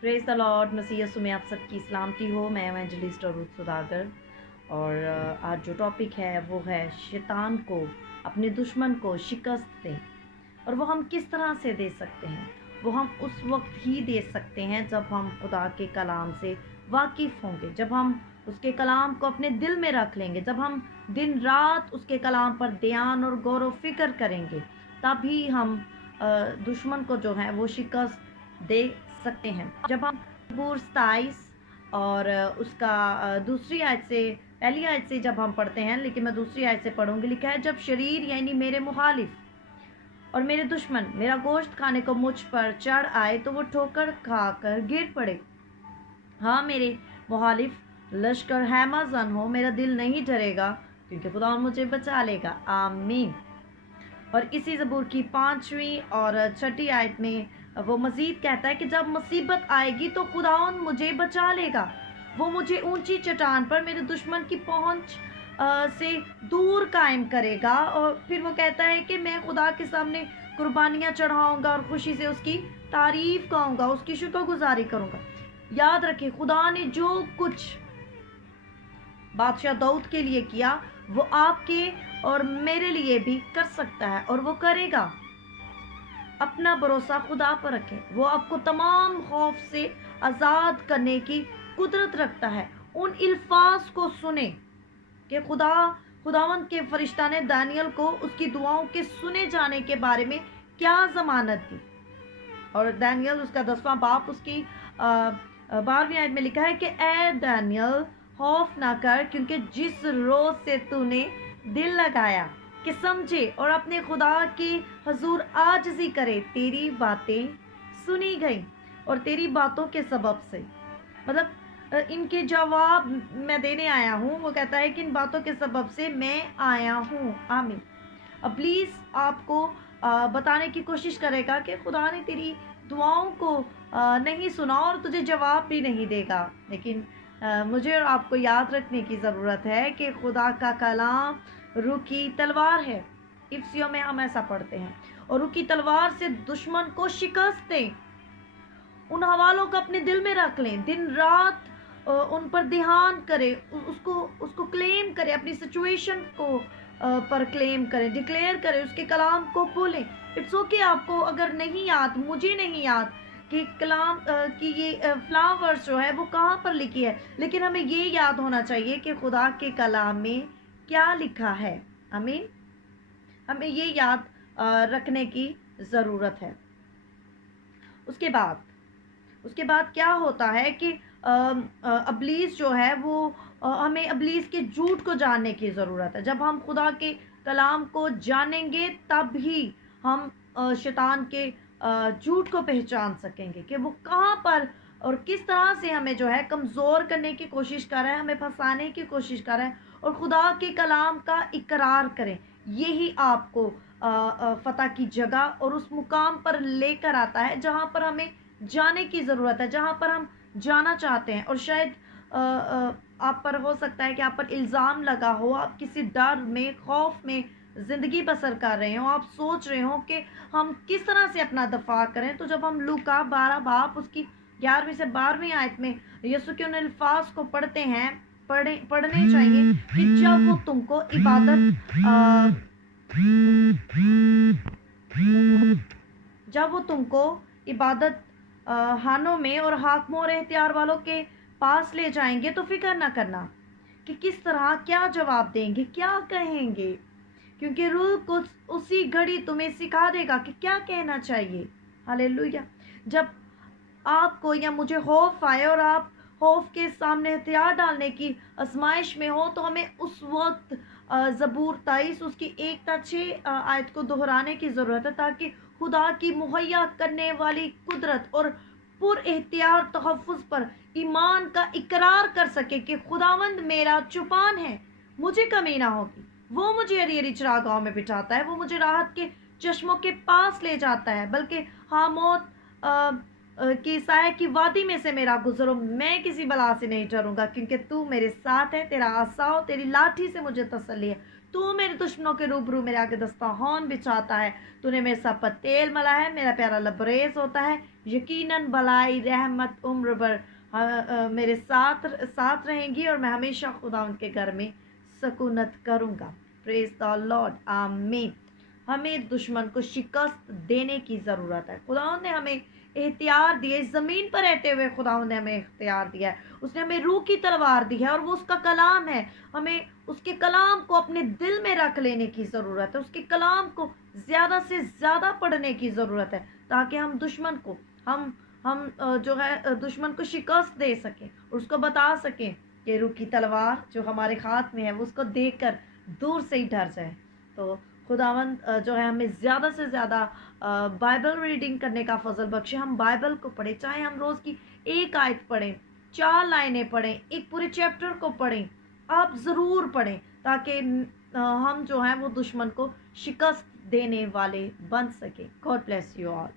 Praise the Lord. मसीह यीशु में आप सबकी सलामती हो। मैं एवेंजलिस्ट और रूथ सुधाकर, और आज जो टॉपिक है वो है शैतान को, अपने दुश्मन को शिकस्त दें। और वो हम किस तरह से दे सकते हैं? वो हम उस वक्त ही दे सकते हैं जब हम खुदा के कलाम से वाकिफ़ होंगे, जब हम उसके कलाम को अपने दिल में रख लेंगे, जब हम दिन रात उसके कलाम पर ध्यान और गौर व फिक्र करेंगे, तभी हम दुश्मन को जो है वो शिकस्त दे सकते हैं। जब हम ज़बूर 27 और उसका दूसरी आयत से, पहली आयत से जब हम पढ़ते हैं, लेकिन मैं दूसरी आयत से पढ़ूंगी, लिखा है, जब शरीर यानी मेरे मुखालिफ और मेरे दुश्मन मेरा गोश्त खाने को मुझ पर चढ़ आए तो वो ठोकर खाकर गिर पड़े। हाँ, मेरे मुखालिफ लश्कर हैमाजन हो, मेरा दिल नहीं डरेगा क्योंकि खुदा मुझे बचा लेगा। आमीन। और इसी ज़बूर की 5वीं और 6ठी आयत में वो मज़ीद कहता है कि जब मुसीबत आएगी तो खुदावंद मुझे बचा लेगा, वो मुझे ऊंची चट्टान पर मेरे दुश्मन की पहुंच से दूर कायम करेगा। और फिर वो कहता है कि मैं खुदा के सामने कुर्बानियाँ चढ़ाऊँगा और खुशी से उसकी तारीफ़ गाऊँगा, उसकी शुक्रगुजारी करूँगा। याद रखें, खुदा ने जो कुछ बादशाह दाऊद के लिए किया वो आपके और मेरे लिए भी कर सकता है, और वो करेगा। अपना भरोसा खुदा पर रखें, वो आपको तमाम खौफ से आज़ाद करने की कुदरत रखता है। उन अल्फाज को सुने कि खुदावंद के फरिश्ता ने दानियल को उसकी दुआओं के सुने जाने के बारे में क्या ज़मानत दी। और दानियल उसका 10वां बाप उसकी 12वीं आयत में लिखा है कि ए दानियल, खौफ ना कर, क्योंकि जिस रोज से तूने दिल लगाया कि समझे और अपने खुदा की हजूर आजिज़ी करे, तेरी बातें सुनी गई और तेरी बातों के सबब से, मतलब इनके जवाब मैं देने आया हूँ। वो कहता है कि इन बातों के सबब से मैं आया हूँ। आमीन। अब प्लीज़ आपको बताने की कोशिश करेगा कि खुदा ने तेरी दुआओं को नहीं सुना और तुझे जवाब भी नहीं देगा, लेकिन मुझे और आपको याद रखने की ज़रूरत है कि खुदा का कलाम रूह की तलवार है। इफ्सियों में हम ऐसा पढ़ते हैं, और रूह की तलवार से दुश्मन को शिकस्त दें। उन हवालों को अपने दिल में रख लें, दिन रात उन पर ध्यान करें, उसको क्लेम करें, अपनी सिचुएशन को पर क्लेम करें, डिक्लेयर करें, उसके कलाम को बोलें। इट्स ओके आपको अगर नहीं याद, मुझे नहीं याद कि कलाम की ये फलां वर्स जो है वो कहाँ पर लिखी है, लेकिन हमें ये याद होना चाहिए कि खुदा के कलाम में क्या लिखा है। आमीन। हमें ये याद रखने की ज़रूरत है। उसके बाद क्या होता है कि अबलीस जो है वो हमें अबलीस के झूठ को जानने की ज़रूरत है। जब हम खुदा के कलाम को जानेंगे तब ही हम शैतान के झूठ को पहचान सकेंगे कि वो कहाँ पर और किस तरह से हमें जो है कमज़ोर करने की कोशिश कर रहा है, हमें फंसाने की कोशिश कर रहा है। और खुदा के कलाम का इकरार करें, यही आपको फतह की जगह और उस मुकाम पर लेकर आता है जहाँ पर हमें जाने की ज़रूरत है, जहाँ पर हम जाना चाहते हैं। और शायद आप पर हो सकता है कि आप पर इल्ज़ाम लगा हो, आप किसी डर में, खौफ में ज़िंदगी बसर कर रहे हो, आप सोच रहे हो कि हम किस तरह से अपना दफा करें। तो जब हम लूका 12 बाप उसकी 11वीं से 12वीं आयत में यीशु के उन अल्फाज को पढ़ते हैं, पढ़ने चाहिए कि जब वो तुमको इबादत हानों में और हाकमों और एहतियार वालों के पास ले जाएंगे तो फिक्र ना करना कि किस तरह क्या जवाब देंगे, क्या कहेंगे, क्योंकि रूह कुछ उसी घड़ी तुम्हें सिखा देगा कि क्या कहना चाहिए। हालेलुया। जब आपको या मुझे खौफ आए और आप खौफ के सामने हथियार डालने की आजमाइश में हो, तो हमें उस वक्त ज़बूर 23 उसकी 1 से 6 आयत को दोहराने की ज़रूरत है, ताकि खुदा की मुहैया करने वाली कुदरत और पुर एहतियार तहफ़्फ़ुज़ पर ईमान का इकरार कर सके कि खुदावंद मेरा चुपान है, मुझे कमी ना होगी। वो मुझे हरी हरी चरागाहों में बिठाता है, वो मुझे राहत के चश्मों के पास ले जाता है, बल्कि हाँ मौत की साया की वादी में से मेरा गुजरो, मैं किसी बला से नहीं डरूंगा, क्योंकि तू मेरे साथ है, तेरा आसा और तेरी लाठी से मुझे तसल्ली है। تو मेरे दुश्मनों के रूबरू मेरे आगे दस्ताहौन बिछाता है, तूने मेरे सर पर तेल मला है, मेरा प्यारा लबरेज होता है। यकीनन भलाई रहमत उम्र भर मेरे साथ साथ रहेंगी और मैं हमेशा खुदा उनके घर में सकूनत करूँगा। प्रेज द लॉर्ड, आमीन। हमें दुश्मन को शिकस्त देने की ज़रूरत है। खुदावंद ने हमें इख्तियार दिए, इस ज़मीन पर रहते हुए खुदावंद ने हमें इख्तियार दिया है। उसने हमें रूह की तलवार दी है और वो उसका कलाम है। हमें उसके कलाम को अपने दिल में रख लेने की ज़रूरत है। उसके कलाम को ज़्यादा से ज़्यादा पढ़ने की ज़रूरत है, ताकि हम दुश्मन को जो है दुश्मन को शिकस्त दे सकें और उसको बता सकें कि रूह की तलवार जो हमारे हाथ में है वो उसको देखकर दूर से ही डर जाए। तो खुदावंद जो है हमें ज़्यादा से ज़्यादा बाइबल रीडिंग करने का फजल बख्शे। हम बाइबल को पढ़ें, चाहे हम रोज़ की एक आयत पढ़ें, 4 लाइनें पढ़ें, एक पूरे चैप्टर को पढ़ें, आप ज़रूर पढ़ें, ताकि हम जो हैं वो दुश्मन को शिकस्त देने वाले बन सकें। God bless you all.